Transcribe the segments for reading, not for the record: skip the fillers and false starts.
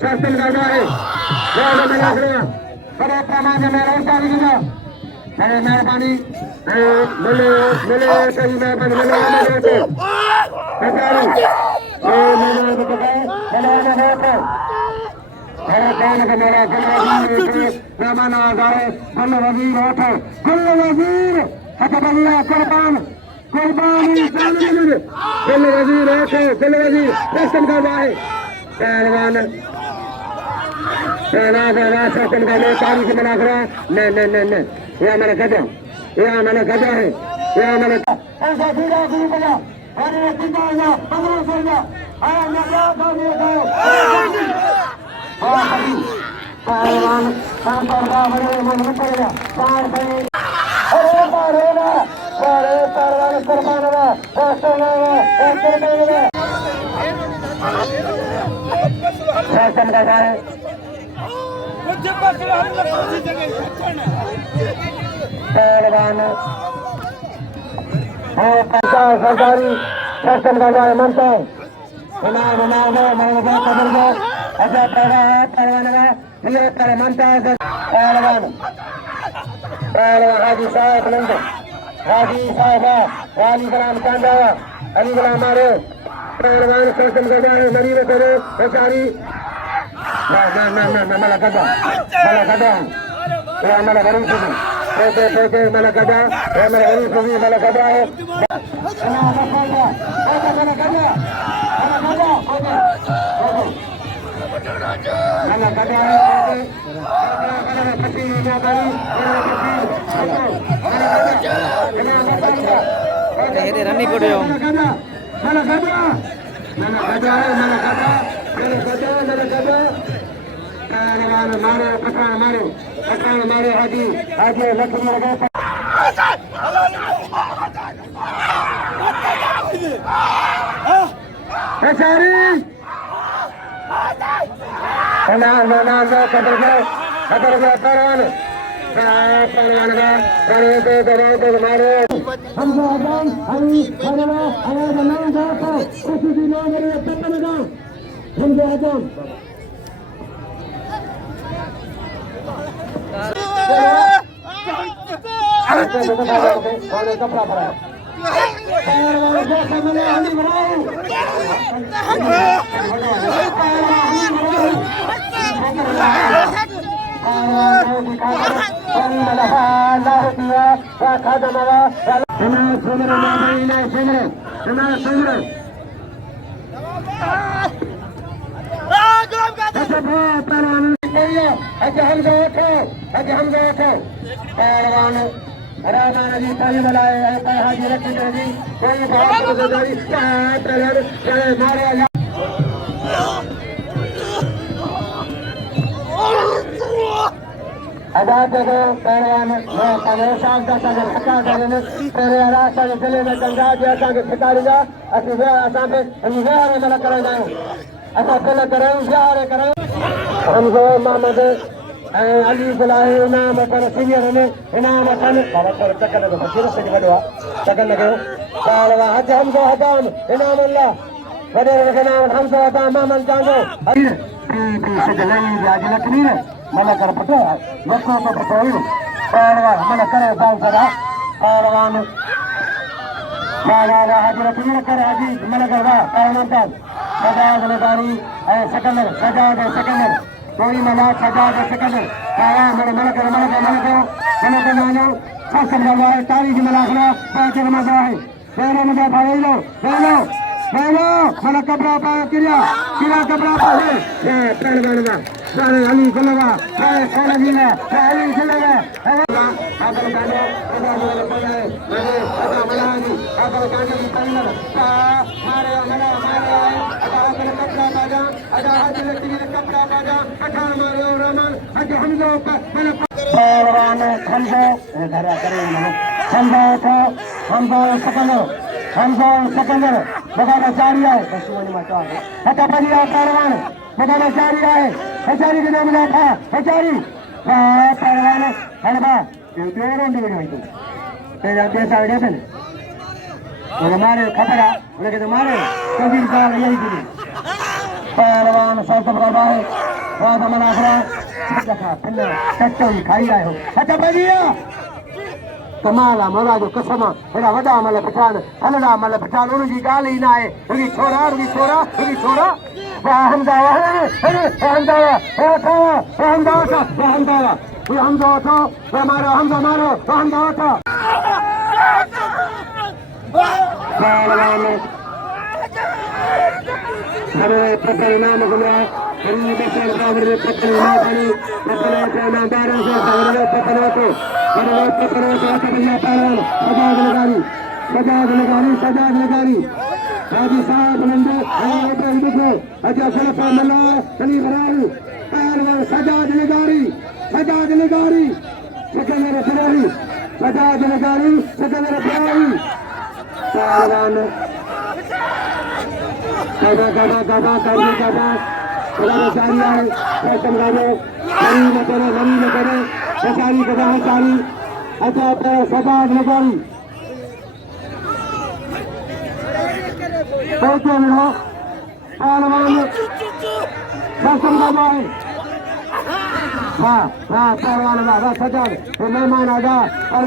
शासन करना है बड़े पैमाने में रोजगारी देना बड़े मेहरबानी मिले मिले सही मेहरबानी मिले मेरा मेहमान आ जाए गुल वजीर उठो गुल वजीर हथबल्ला कुर्बान कुर्बानी गुल वजीर उठो गुल वजीर शासन करना है पहलवान शासन करने तारीख बना कर नहीं नहीं नहीं नहीं यह मैंने गधा है यह मैंने ऐसा धीरा धीरे बना अरे कितना हो 1500 पहलवान काम करता बड़े मन में पड़ेगा पार पे अरे मारेगा अरे पहलवान कुर्बान हुआ शासन का है पहलवान सरकारी शासन का है मनता इनाम कदर अच्छा पहलवान मनता पहलवान हाजी साहब लंदन हाजी साहब वाली गुलाम चांदा अली गुलाम मारे पहलवान शासन का है मरीब करे बेचारी मला गदा या मला घरून सुधी मला गदा या मला घरून सुधी मला गदा आहे मला गदा है रनिंग कोड यो मला गदा मारो पठान मारो हाजी लक्ष्मी लगा बेचारी कदर पहलवान मारो हमको आजान हरी हरवा आवाज नाम जाता किसी भी नाम मेरे पता लगा हमको आजान कपड़ा पड़ा पहलवान राना जी ताली बनाए हाजी रखी जी कोई मारे आजाद जगह पहलवान साहब का ठका करेंगे तेरे रास्ता के जिले में गंगा जी असांखे ठिकारींदा असीं विहारे मन कराईंदा आहियूं असां दिलि करायूं विहारे करायूं हमज़ो मोहम्मद अली बुलाए इनाम पर सीनियर में इनाम अथनि बाबा थोरो चक्कर लॻो फकीर से वॾो आहे चक्कर लॻो पहलवान हज हमज़ो हदाम इनाम अल्लाह वॾे इनाम हमज़ो हदाम मोहम्मद जांजो आज लक्ष्मी मन कर पटो वक्रो तो पटो पहलवान मन करे साल सदा पहलवान हाजी लक्ष्मी करे हाजी मन कर पहलवान का सजाद नदारी सकंदर सजाद सकंदर कोई मला सजाद सकंदर मन कर मानो शासन बाबा तारीख मलाखना पाँच मजा है पहले मजा भाई लो मन कपड़ा पा किरा कपड़ा पा पहलवान अली खुलवा सोलह अली खुलवा अगर गाने अगर गाने मारे कपड़ा बाजा कपड़ा बाजा पठान मारे रमन हमजो पहलवान हमजो सकंदर बगाना जारी है पहलवान बगाना जारी है हजारी के नाम था हजारी पहलवान हलवा तेरा पैसा मारे खतरा उनके तो मारे कभी यही पहलवान सल्तन करता है बहुत हमारा आखरा देखा फिर कच्चो ही खाई आए हो अच्छा भैया कमाला मोला जो कसम हेड़ा वडा मल पठान हलड़ा मल पठान उनकी गाल ही ना है उनकी छोरा वाह हमदा मारो हरे पकड़ नाम गुना हरी बचन कावरे पकड़ ना पानी पकड़ के ना बारों से हरे पकड़ को कबैया पालन सजाद लगारी हाजी साहब नंदे आए देखो अच्छा सलफा मल्ला सली बराई पहलवान सजाद लगारी सकंदर फरारी सजाद लगारी सकंदर फरारी पहलवान गदा जारी है फैशन गाने नरी न करे बेचारी गदा सारी अच्छा तो सजाद लगारी पहलवान फैशन गाना है हाँ पहलवान वाह सजाद मेहमान आगा और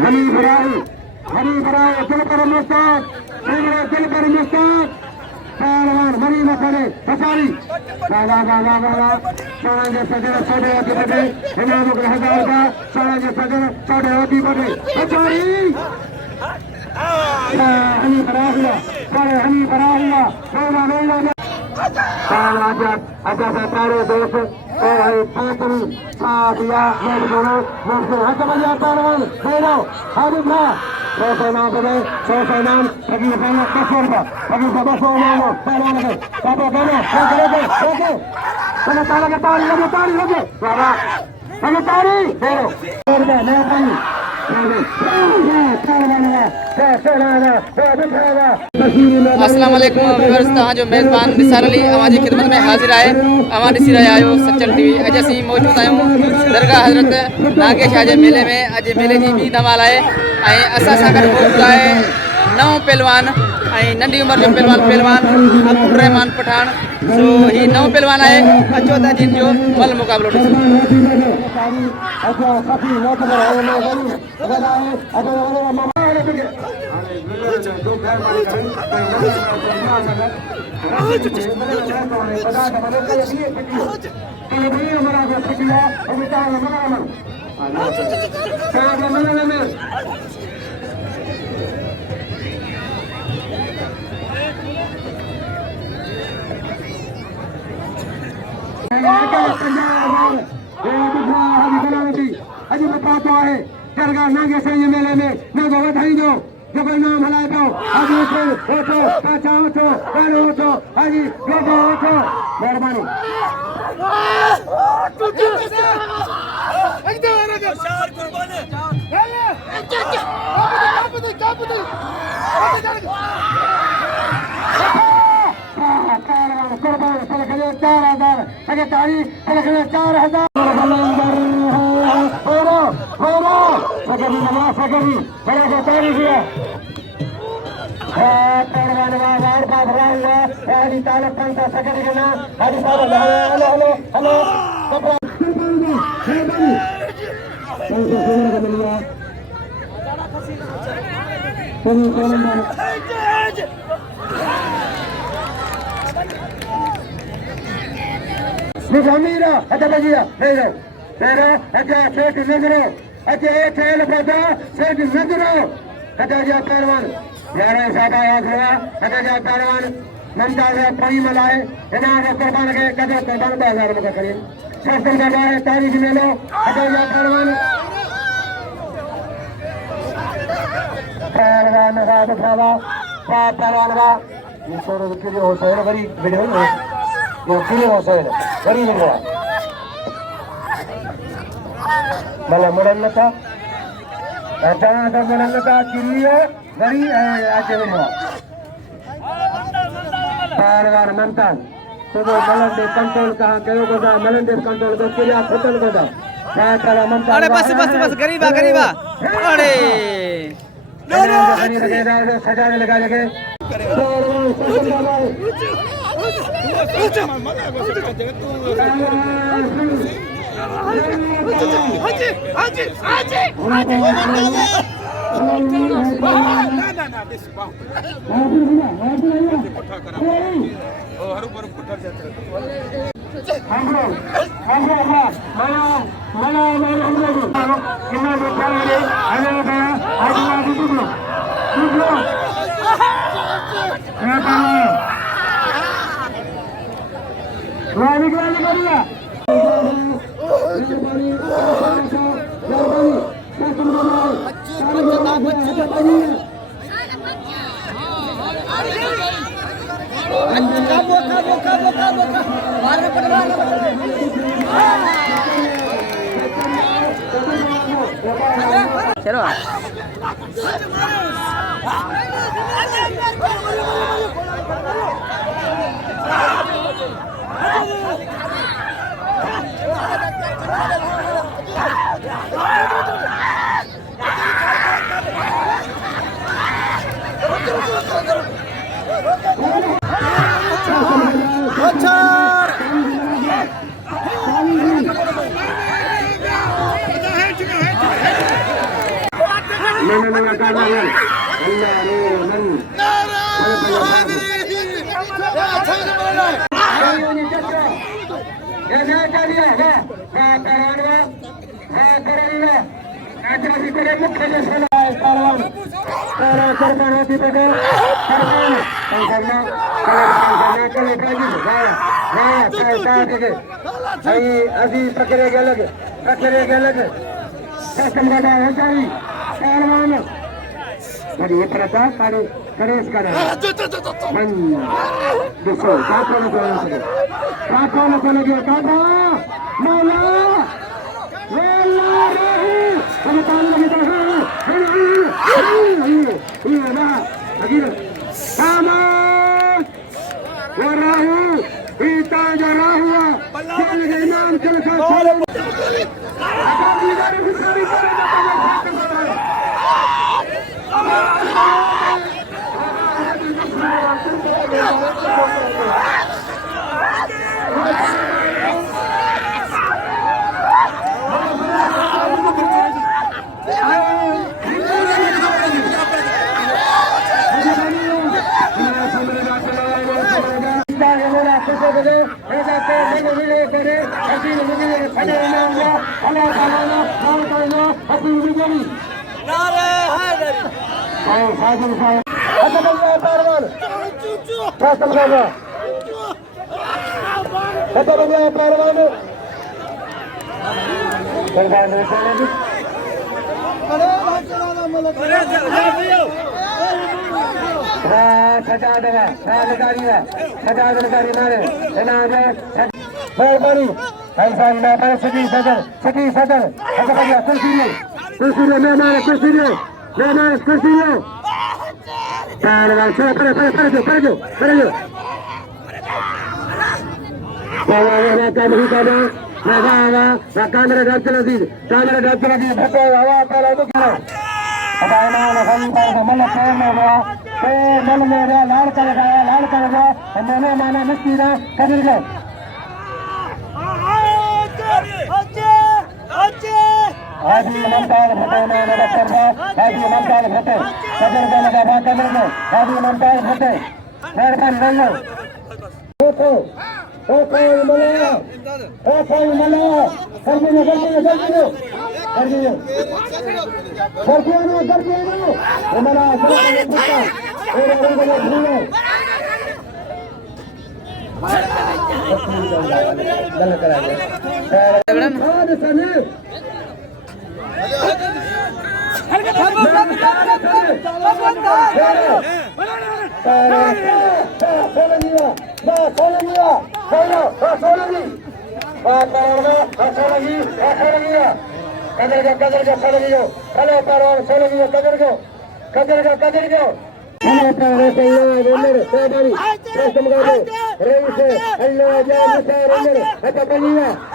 हनी बराई दिल पर मुस्ताद पहलवान मरी न करे पसारी सोना सजन छोड़े आगे बढ़े इनाम हजार का सोना सजन छोड़े आगे बढ़े पसारी हनी बरा हुआ अच्छा सारे दोस्त पांचवी साथिया मेरे दोनों हट बजा पहलवान फेरो हाजिर था 100 नाम बने 100 नाम फकीर पहले 200 रुपया फकीर का 200 नाम पहलवान के पापा कहना ओके चलो ताली लगे बाबा चलो ताली फेरो मैं पानी अस्सलाम वालेकुम व्यूअर्स तव्हां जो मेज़बान निसार अली अवां जी खिदमत में हाज़िर आहे अवां ॾिसी रहिया आहियो सचल टीवी अॼु असीं मौजूद आहियूं दरगाह हज़रत नागेश शाह जे मेले में अॼु मेले जी ॿी नवाल आहे ऐं असां सां गॾु मौजूद आहे नओं पहलवान ऐं नंढी उमिरि जो पहलवान अब्दुल रहमान पठान सो ही नओं पहलवान आहे अचो त जिन जो मल मुक़ाबिलो ॾिसो अॼु बतातो आहे दरगाह नागेश जे मेले में नागो वधाई दो जब नाम हलाए पियो अॼु ओठो काचा ओठो पहिरो ओठो हाजी गोगो ओठो महिरबानी Mira, hasta allá, pero, acá se negro, acá el pata, se negro, hasta allá perwan, यारे सादा याद हुआ, हटा जा परवान, ममता से परी मलाए, इनाम कुर्बान के कदर कुर्बान 10,000 रुपए करिए, शास्त्र का है तारीख में लो, हटा जा परवान का दिखावा, परवान का, ये छोड़ो तो किलो हो सही बड़ी वीडियो है, ये किलो हो सही बड़ी वीडियो है, मला मुरन्न था, अचानक था मुरन्न था किलो बड़ी आचे वीडियो, परवान मंतान, तो वो मलंडे कंट्रोल कहाँ करो को जा मलंडे कंट्रोल को किलो खतल को जा, परवान मंतान, अरे बस गरीबा, अरे सजा लगा लगे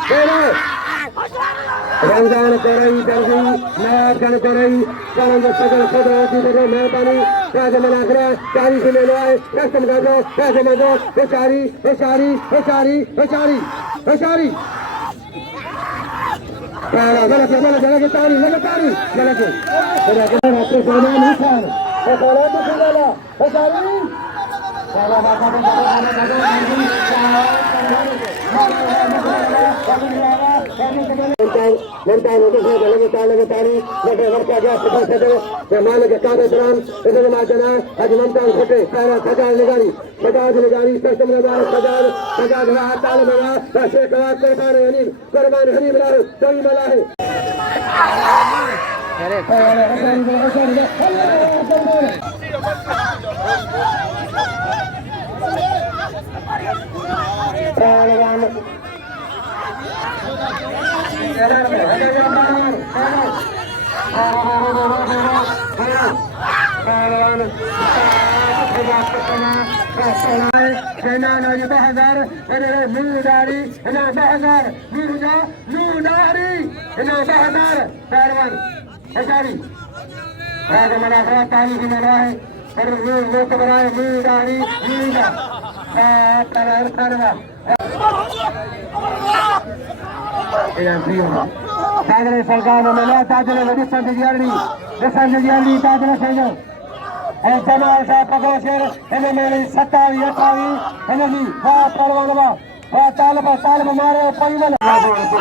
चलो रमजान करई दर्जी नाचन करई चलन सगल सदाती दे मेहरबानी राज मनाखरा 40 से ले लो रस्म कर दो पैसे में दो बेचारी बेचारी बेचारी बेचारी बेचारी गलत गलत गलत तारी गलत तारी गलत गलत अपने सामान नहीं खान तो बोला तो सुनाला बेचारी साला माथा पे Mental untuk saya dalam tali, mereka berkerja sebagai zaman ketika dalam itu macamnya ada mental kote, sajar negari, sistem negara sajar rahat talam mana, rasai kawat korban hani berlalu, kami malah. Padre Salgado, Melea, Padre de San Gianni, Padre Señor. El tema de esa proclamación en el Satavi, Yatavi, en el Va Parvanova, Va Talaba, Talaba, Mare, Paimala. Parvanova,